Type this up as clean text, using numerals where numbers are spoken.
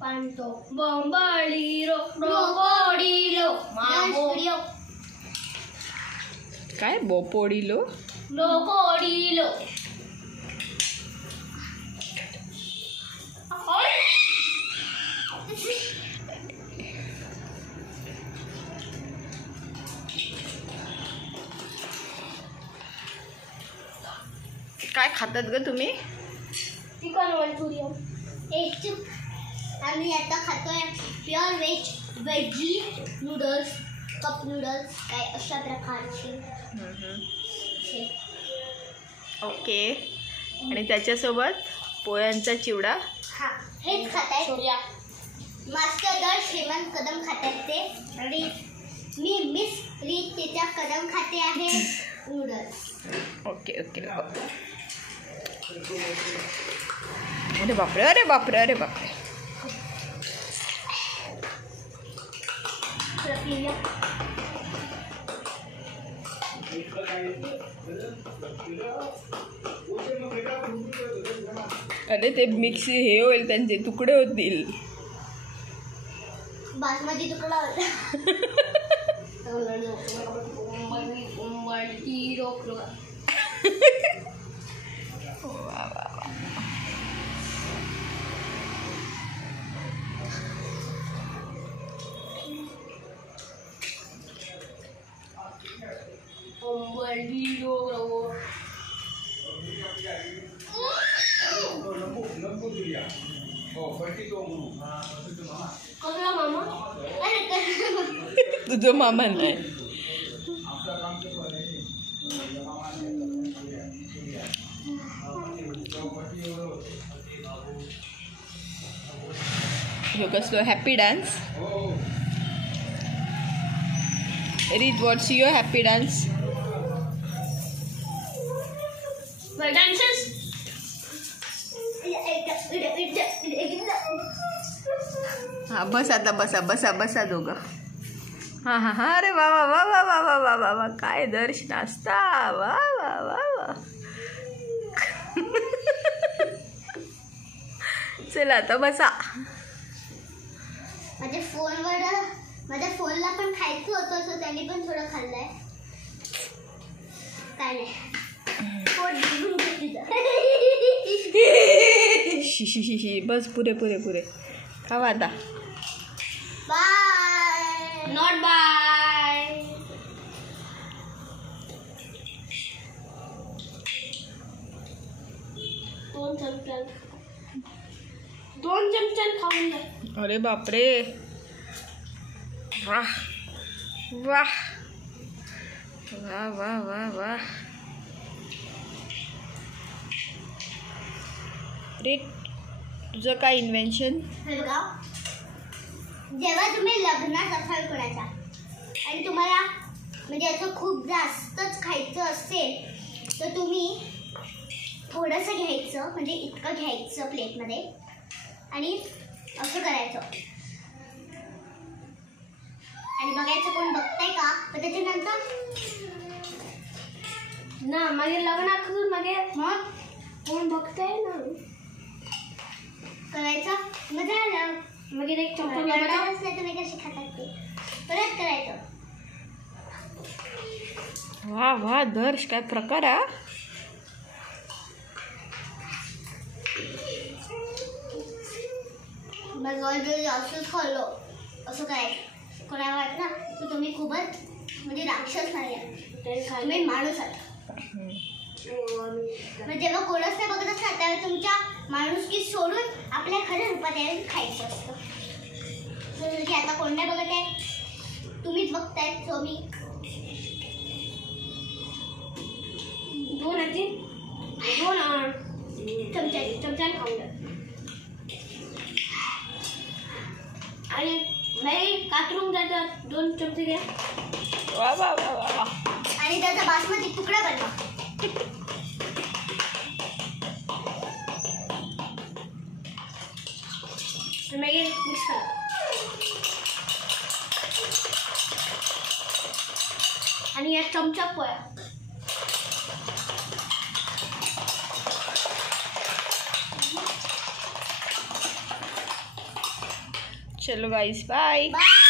Panto, bombaliro, crocodilo, mambo. काय बोपोडिलो? Crocodilo. काय खातात ग तुम्ही? Chicken Manchurian. आम्ही आता खातोय pure veggie noodles, cup noodles काय अशा प्रकारचे. ओके. आणि त्याच्यासोबत पोळ्यांचा चिवडा. हा हेच खाताय मास्टर दर श्रीमंत कदम खातात ते. आणि मी मिस रीतीच्या कदम खाते आहे नूडल्स. Okay okay. अरे बापरे अरे बापरे अरे बापरे. अरे ते मिक्स हे होईल, त्यांचे तुकडे होतील. बासमती तुकडा होता. तुझं मामा नाही. ह्यो कसलो हॅपी डान्स. रीत व्हॉट्स युअर हॅपी डान्स? हा बस आता बसा बसा बसा दोघं. हां हां हां. अरे वा वा वा वा वा वा वा वा वा. काय दर्श नाश्ता. वा वा वा वा. चला आता बसा. माझ्या फोनला पण खायचं होतं, सो त्यांनी पण थोडं खाल्लंय. काय नाही शी बस. पुरे पुरे पुरे खावा आता. बाय. Not bye. दोन चमचे खाऊन घ्या. अरे बापरे. वाह वाह वाह वाह वाह वाह. रे तुझं काय इन्व्हेन्शन? जेव्हा तुम्ही लग्नात असाल कोणाच्या आणि तुम्हाला म्हणजे असं खूप जास्तच खायचं असेल तर तुम्ही थोडंसं घ्यायचं, म्हणजे इतकं घ्यायचं प्लेटमध्ये आणि असं करायचं आणि बघायचं कोण बघताय का. तर त्याच्यानंतर ना मागे लग्नात मागे मग कोण बघताय ना करायचं. मग झालं. मग एक चमचा असलं तर मी कशी खातात ते परत करायचं. वा वा दर्श काय प्रकार. हा मग असंच खाल्लं असं करायचं. कोणाला वाटतं ना की तुम्ही खूपच म्हणजे राक्षस नाही आहे, तुम्ही माणूस आहात. मग जेव्हा कोणच नाही बघत असतात त्यावेळी तुमच्या माणुसकी सोडून आपल्या खऱ्या रूपात यायला खायचं असतं. की आता कोण नाही बघत आहे, तुम्हीच बघताय. सो मी दोन चमच्याने खाऊन द्या. आणि नाही कातरून जातात 2 चमचे घ्या. वा वा वा वा. आणि त्याचा बासमती तुकडा बनवा. मिक्स करा. आणि या चमचा पोळ्या. चलो गाइस बाय. बाय.